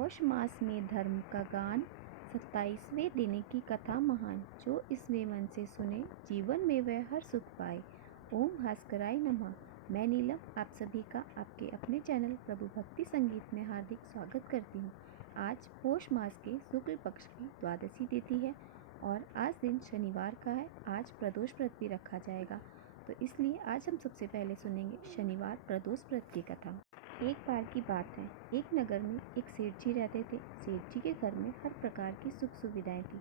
पौष मास में धर्म का गान, 27वें दिन की कथा महान। जो इसमें मन से सुने, जीवन में वह हर सुख पाए। ओम भास्कराय नमः। मैं नीलम आप सभी का आपके अपने चैनल प्रभु भक्ति संगीत में हार्दिक स्वागत करती हूँ। आज पौष मास के शुक्ल पक्ष की द्वादशी तिथि है और आज दिन शनिवार का है। आज प्रदोष व्रत भी रखा जाएगा, तो इसलिए आज हम सबसे पहले सुनेंगे शनिवार प्रदोष व्रत की कथा। एक बार की बात है, एक नगर में एक सेठ जी रहते थे। सेठ जी के घर में हर प्रकार की सुख सुविधाएं थी।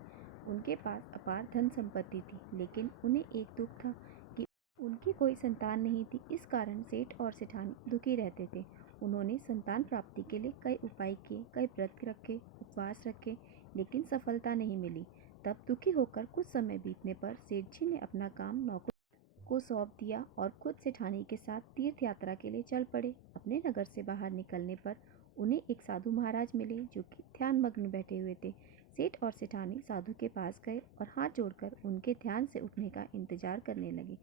उनके पास अपार धन संपत्ति थी, लेकिन उन्हें एक दुख था कि उनकी कोई संतान नहीं थी। इस कारण सेठ और सेठानी दुखी रहते थे। उन्होंने संतान प्राप्ति के लिए कई उपाय किए, कई व्रत रखे, उपवास रखे, लेकिन सफलता नहीं मिली। तब दुखी होकर कुछ समय बीतने पर सेठ जी ने अपना काम नौकर को सौंप दिया और खुद सेठानी के साथ तीर्थ यात्रा के लिए चल पड़े। अपने नगर से बाहर निकलने पर उन्हें एक साधु महाराज मिले, जो कि ध्यान मग्न बैठे हुए थे। सेठ और सेठानी साधु के पास गए और हाथ जोड़कर उनके ध्यान से उठने का इंतजार करने लगे।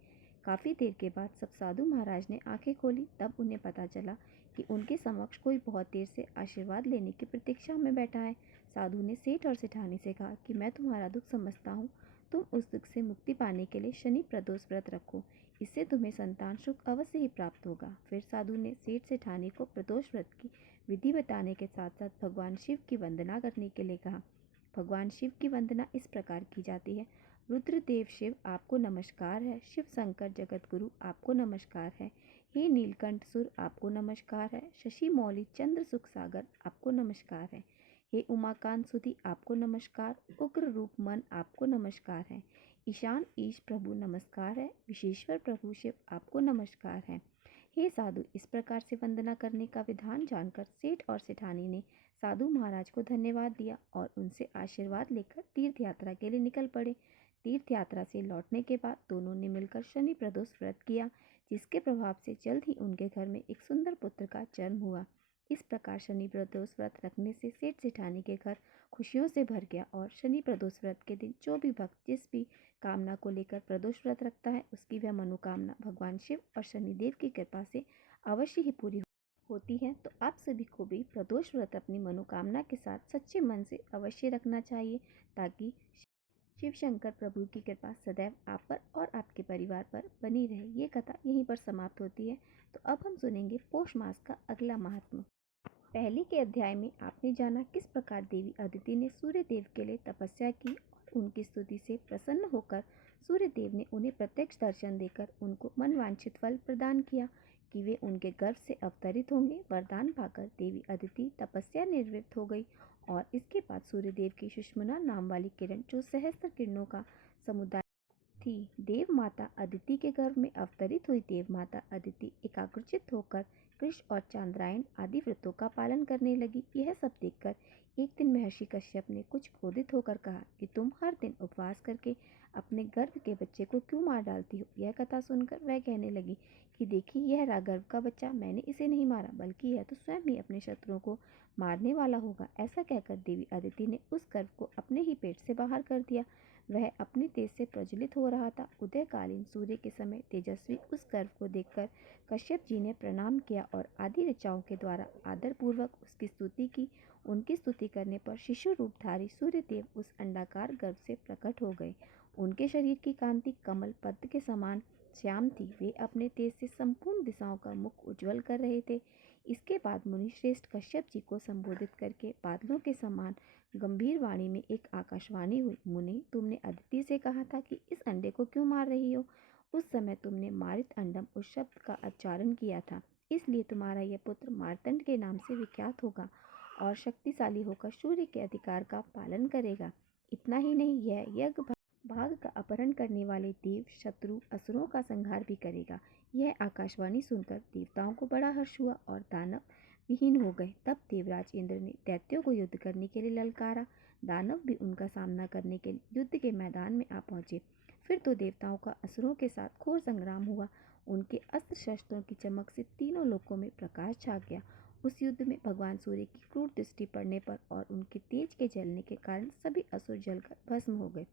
काफी देर के बाद सब साधु महाराज ने आंखें खोली, तब उन्हें पता चला कि उनके समक्ष कोई बहुत देर से आशीर्वाद लेने की प्रतीक्षा में बैठा है। साधु ने सेठ और सेठानी से कहा कि मैं तुम्हारा दुख समझता हूँ, तुम उस दुख से मुक्ति पाने के लिए शनि प्रदोष व्रत रखो, इससे तुम्हें संतान सुख अवश्य ही प्राप्त होगा। फिर साधु ने सेठ सेठानी को प्रदोष व्रत की विधि बताने के साथ साथ भगवान शिव की वंदना करने के लिए कहा। भगवान शिव की वंदना इस प्रकार की जाती है। रुद्रदेव शिव आपको नमस्कार है। शिव शंकर जगत गुरु आपको नमस्कार है। हे नीलकंठ सुर आपको नमस्कार है। शशि मौली चंद्र सुख सागर आपको नमस्कार है। हे उमाकांत सुधी आपको नमस्कार। उग्र रूप मन आपको नमस्कार है। ईशान ईश प्रभु नमस्कार है। विशेश्वर प्रभु शिव आपको नमस्कार है। हे साधु, इस प्रकार से वंदना करने का विधान जानकर सेठ और सेठानी ने साधु महाराज को धन्यवाद दिया और उनसे आशीर्वाद लेकर तीर्थ यात्रा के लिए निकल पड़े। तीर्थ यात्रा से लौटने के बाद दोनों ने मिलकर शनि प्रदोष व्रत किया, जिसके प्रभाव से जल्द ही उनके घर में एक सुंदर पुत्र का जन्म हुआ। इस प्रकार शनि प्रदोष व्रत रखने से सेठ सेठानी के घर खुशियों से भर गया और शनि प्रदोष व्रत के दिन जो भी भक्त जिस भी कामना को लेकर प्रदोष व्रत रखता है, उसकी वह मनोकामना भगवान शिव और शनिदेव की कृपा से अवश्य ही पूरी होती है। तो आप सभी को भी प्रदोष व्रत अपनी मनोकामना के साथ सच्चे मन से अवश्य रखना चाहिए, ताकि शिव शंकर प्रभु की कृपा सदैव आप पर और आपके परिवार पर बनी रहे। ये कथा यहीं पर समाप्त होती है। तो अब हम सुनेंगे पौष मास का अगला महात्मा। पहले के अध्याय में आपने जाना किस प्रकार देवी अदिति ने सूर्य देव के लिए तपस्या की और उनकी स्तुति से प्रसन्न होकर सूर्य देव ने उन्हें प्रत्यक्ष दर्शन देकर उनको मनवांछित फल प्रदान किया कि वे उनके गर्भ से अवतरित होंगे। वरदान पाकर देवी अदिति तपस्या निवृत्त हो गई और इसके बाद सूर्य देव की सुषुम्ना नाम वाली किरण, जो सहस्त्र किरणों का समुदाय थी, देव माता अदिति के गर्भ में अवतरित हुई। देव माता अदिति एकाग्रचित होकर कृष और चांद्रायन आदि व्रतों का पालन करने लगी। यह सब देखकर एक दिन महर्षि कश्यप ने कुछ क्रोधित होकर कहा कि तुम हर दिन उपवास करके अपने गर्भ के बच्चे को क्यों मार डालती हो। यह कथा सुनकर वह कहने लगी कि देखिए, यह रहा गर्भ का बच्चा, मैंने इसे नहीं मारा, बल्कि यह तो स्वयं ही अपने शत्रुओं को मारने वाला होगा। ऐसा कहकर देवी अदिति ने उस गर्भ को अपने ही पेट से बाहर कर दिया। वह अपने तेज से प्रज्वलित हो रहा था। उदयकालीन सूर्य के समय तेजस्वी उस गर्भ को देखकर कश्यप जी ने प्रणाम किया और आदि ऋचाओं के द्वारा आदर पूर्वक उसकी स्तुति की। उनकी स्तुति करने पर शिशु रूपधारी सूर्य देव उस अंडाकार गर्भ से प्रकट हो गए। उनके शरीर की कांति कमल पद्म के समान श्याम थी। वे अपने तेज से संपूर्ण दिशाओं का मुख उज्ज्वल कर रहे थे। इसके बाद मुनि श्रेष्ठ कश्यप जी को संबोधित करके बादलों के समान गंभीर वाणी में एक आकाशवाणी हुई। मुनि, तुमने अदिति से कहा था कि इस अंडे को क्यों मार रही हो। उस समय तुमने मारित अंडम उस शब्द का उच्चारण किया था, इसलिए तुम्हारा यह पुत्र मार्तंड के नाम से विख्यात होगा और शक्तिशाली होकर सूर्य के अधिकार का पालन करेगा। इतना ही नहीं, यह यज्ञ भाग का अपहरण करने वाले देव शत्रु असुरों का संहार भी करेगा। यह आकाशवाणी सुनकर देवताओं को बड़ा हर्ष हुआ और दानव विहीन हो गए। तब देवराज इंद्र ने दैत्यों को युद्ध करने के लिए ललकारा। दानव भी उनका सामना करने के लिए युद्ध के मैदान में आ पहुंचे। फिर तो देवताओं का असुरों के साथ घोर संग्राम हुआ। उनके अस्त्र शस्त्रों की चमक से तीनों लोकों में प्रकाश छा गया। उस युद्ध में भगवान सूर्य की क्रूर दृष्टि पड़ने पर और उनके तेज के जलने के कारण सभी असुर जलकर भस्म हो गए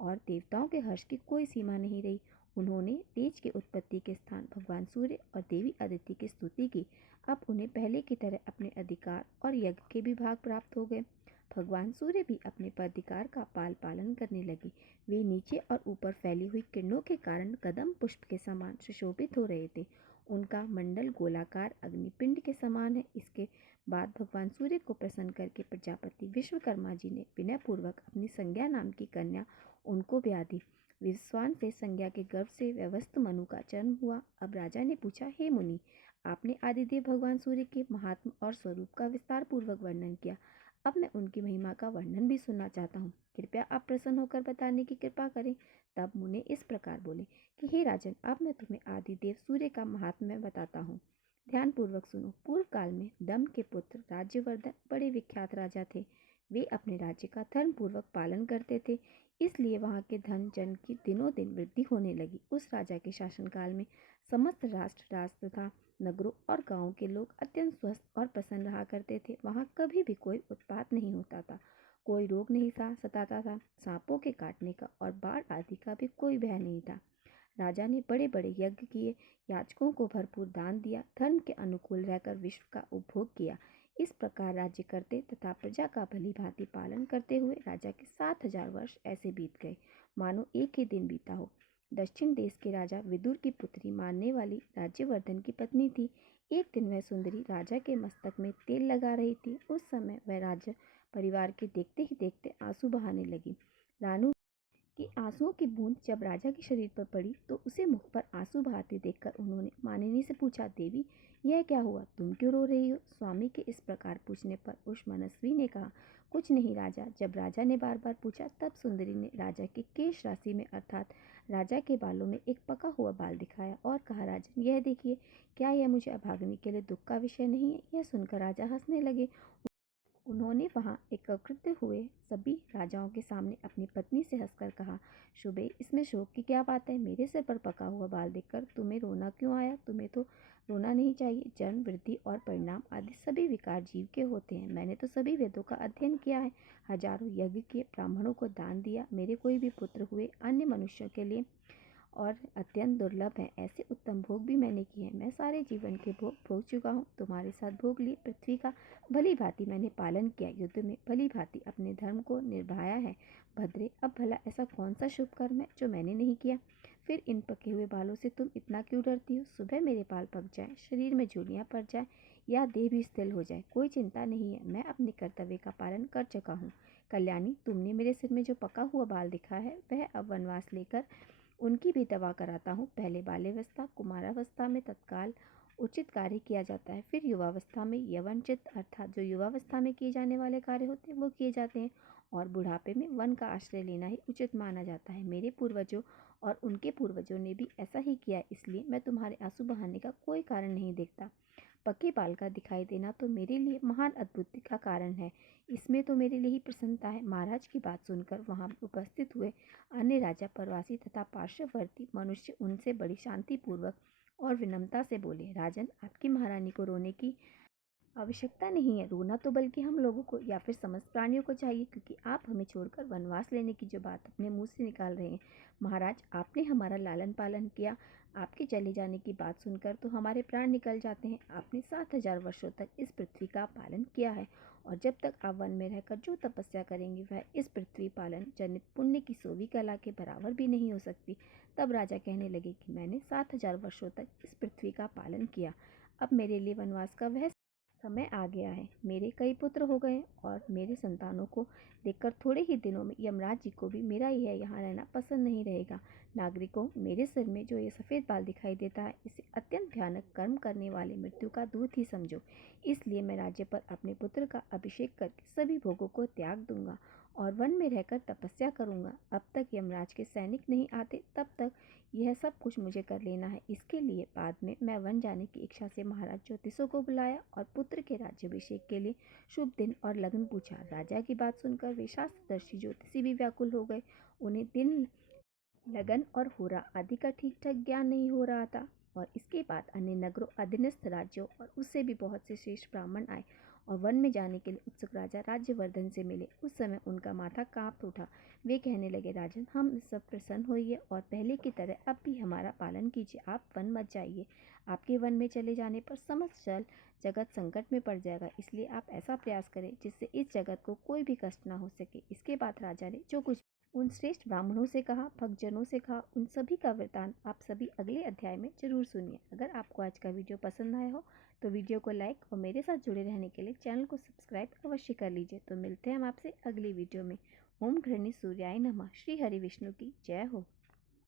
और देवताओं के हर्ष की कोई सीमा नहीं रही। उन्होंने तेज की उत्पत्ति के स्थान भगवान सूर्य और देवी अदिति की स्तुति की। अब उन्हें पहले की तरह अपने अधिकार और यज्ञ के भी भाग प्राप्त हो गए। भगवान सूर्य भी अपने पदाधिकार का पालन करने लगे। वे नीचे और ऊपर फैली हुई किरणों के कारण कदम पुष्प के समान सुशोभित हो रहे थे। उनका मंडल गोलाकार अग्निपिंड के समान है। इसके बाद भगवान सूर्य को प्रसन्न करके प्रजापति विश्वकर्मा जी ने विनयपूर्वक अपनी संज्ञा नाम की कन्या उनको ब्याह दी। विश्वान से संज्ञा के गर्भ से व्यवस्थ मनु का जन्म हुआ। अब राजा ने पूछा, हे मुनि, आपने आदिदेव भगवान सूर्य के महात्म और स्वरूप का विस्तार पूर्वक वर्णन किया। अब मैं उनकी महिमा का वर्णन भी सुनना चाहता हूँ। कृपया आप प्रसन्न होकर बताने की कृपा करें। तब मुनि इस प्रकार बोले कि हे राजन, अब मैं तुम्हें आदिदेव सूर्य का महात्म्य बताता हूँ। ध्यान पूर्वक सुनो। पूर्व काल में दम के पुत्र राज्यवर्धन बड़े विख्यात राजा थे। वे अपने राज्य का धर्म पूर्वक पालन करते थे, इसलिए वहाँ के धन जन की दिनों दिन वृद्धि होने लगी। उस राजा के शासनकाल में समस्त राष्ट्र तथा नगरों और गांवों के लोग अत्यंत स्वस्थ और प्रसन्न रहा करते थे। वहाँ कभी भी कोई उत्पात नहीं होता था, कोई रोग नहीं सताता था, सांपों के काटने का और बाढ़ आदि का भी कोई भय नहीं था। राजा ने बड़े बड़े यज्ञ किए, याचकों को भरपूर दान दिया, धर्म के अनुकूल रहकर विश्व का उपभोग किया। इस प्रकार राज्य करते तथा प्रजा का भली भांति पालन करते हुए राजा के 7,000 वर्ष ऐसे बीत गए मानो एक ही दिन बीता हो। दक्षिण देश के राजा विदुर की पुत्री मानने वाली राज्यवर्धन की पत्नी थी। एक दिन वह सुंदरी राजा के मस्तक में तेल लगा रही थी। उस समय वह राजा परिवार के देखते ही देखते आंसू बहाने लगी। रानू कि आंसुओं की बूंद जब राजा के शरीर पर पड़ी तो उसे मुख पर आंसू बहाते देखकर उन्होंने मानिनी से पूछा, देवी, यह क्या हुआ? तुम क्यों रो रही हो? स्वामी के इस प्रकार पूछने पर उस मनस्वी ने कहा, कुछ नहीं राजा। जब राजा ने बार बार पूछा तब सुंदरी ने राजा के केश राशि में अर्थात राजा के बालों में एक पका हुआ बाल दिखाया और कहा, राजन, यह देखिए, क्या यह मुझे अभागनी के लिए दुख का विषय नहीं है? यह सुनकर राजा हंसने लगे। उन्होंने वहां एकत्रित हुए सभी राजाओं के सामने अपनी पत्नी से हंसकर कहा, शुभे, इसमें शोक की क्या बात है? मेरे सिर पर पका हुआ बाल देखकर तुम्हें रोना क्यों आया? तुम्हें तो रोना नहीं चाहिए। जन्म, वृद्धि और परिणाम आदि सभी विकार जीव के होते हैं। मैंने तो सभी वेदों का अध्ययन किया है, हजारों यज्ञ किए, ब्राह्मणों को दान दिया, मेरे कोई भी पुत्र हुए, अन्य मनुष्यों के लिए और अत्यंत दुर्लभ है। ऐसे उत्तम भोग भी मैंने किए हैं। मैं सारे जीवन के भोग भोग चुका हूँ, तुम्हारे साथ भोग लिए। पृथ्वी का भली भांति मैंने पालन किया, युद्ध में भली भांति अपने धर्म को निभाया है। भद्रे, अब भला ऐसा कौन सा शुभ कर्म है जो मैंने नहीं किया? फिर इन पके हुए बालों से तुम इतना क्यों डरती हो? सुबह मेरे बाल पक जाए, शरीर में झुर्रियाँ पड़ जाए या देह भी स्थिर हो जाए, कोई चिंता नहीं है। मैं अपने कर्तव्य का पालन कर चुका हूँ। कल्याणी, तुमने मेरे सिर में जो पका हुआ बाल दिखा है वह अब वनवास लेकर उनकी भी दवा कराता हूँ। पहले बाल्यावस्था, कुमारावस्था में तत्काल उचित कार्य किया जाता है, फिर युवावस्था में यवनचित अर्थात जो युवावस्था में किए जाने वाले कार्य होते हैं वो किए जाते हैं, और बुढ़ापे में वन का आश्रय लेना ही उचित माना जाता है। मेरे पूर्वजों और उनके पूर्वजों ने भी ऐसा ही किया, इसलिए मैं तुम्हारे आंसू बहाने का कोई कारण नहीं देखता। पके बाल का दिखाई देना तो मेरे लिए महान अद्भुत का कारण है, इसमें तो मेरे लिए ही प्रसन्नता है। महाराज की बात सुनकर वहां उपस्थित हुए अन्य राजा, प्रवासी तथा पार्श्ववर्ती मनुष्य उनसे बड़ी शांतिपूर्वक और विनम्रता से बोले, राजन, आपकी महारानी को रोने की आवश्यकता नहीं है। रोना तो बल्कि हम लोगों को या फिर समस्त प्राणियों को चाहिए, क्योंकि आप हमें छोड़कर वनवास लेने की जो बात अपने मुंह से निकाल रहे हैं। महाराज, आपने हमारा लालन पालन किया, आपके चले जाने की बात सुनकर तो हमारे प्राण निकल जाते हैं। आपने 7,000 वर्षों तक इस पृथ्वी का पालन किया है, और जब तक आप वन में रहकर जो तपस्या करेंगे वह इस पृथ्वी पालन जनित पुण्य की सोवी कला के बराबर भी नहीं हो सकती। तब राजा कहने लगे कि मैंने 7,000 वर्षों तक इस पृथ्वी का पालन किया, अब मेरे लिए वनवास का वह समय आ गया है। मेरे कई पुत्र हो गए और मेरे संतानों को देखकर थोड़े ही दिनों में यमराज जी को भी मेरा यह यहाँ रहना पसंद नहीं रहेगा। नागरिकों, मेरे सिर में जो ये सफ़ेद बाल दिखाई देता है, इसे अत्यंत भयानक कर्म करने वाले मृत्यु का दूत ही समझो। इसलिए मैं राज्य पर अपने पुत्र का अभिषेक करके सभी भोगों को त्याग दूंगा और वन में रहकर तपस्या करूंगा। अब तक यमराज के सैनिक नहीं आते, तब तक यह सब कुछ मुझे कर लेना है। इसके लिए बाद में मैं वन जाने की इच्छा से महाराज ज्योतिषों को बुलाया और पुत्र के राज्याभिषेक के लिए शुभ दिन और लग्न पूछा। राजा की बात सुनकर वे शास्त्रदर्शी ज्योतिषी भी व्याकुल हो गए। उन्हें दिन, लगन और होरा आदि का ठीक ठाक ज्ञान नहीं हो रहा था। और इसके बाद अन्य नगरों, अधीनस्थ राज्यों और उससे भी बहुत से श्रेष्ठ ब्राह्मण आए और वन में जाने के लिए उत्सुक राजा राज्यवर्धन से मिले। उस समय उनका माथा कांप उठा। वे कहने लगे, राजन, हम सब प्रसन्न होइए और पहले की तरह अब भी हमारा पालन कीजिए। आप वन मत जाइए। आपके वन में चले जाने पर समस्त जगत संकट में पड़ जाएगा, इसलिए आप ऐसा प्रयास करें जिससे इस जगत को कोई भी कष्ट ना हो सके। इसके बाद राजा ने जो कुछ उन श्रेष्ठ ब्राह्मणों से कहा, भक्तजनों से कहा, उन सभी का वृतांत आप सभी अगले अध्याय में जरूर सुनिए। अगर आपको आज का वीडियो पसंद आया हो तो वीडियो को लाइक और मेरे साथ जुड़े रहने के लिए चैनल को सब्सक्राइब अवश्य कर लीजिए। तो मिलते हैं हम आपसे अगली वीडियो में। ओम घृणी सूर्याय नमः। श्री हरि विष्णु की जय हो।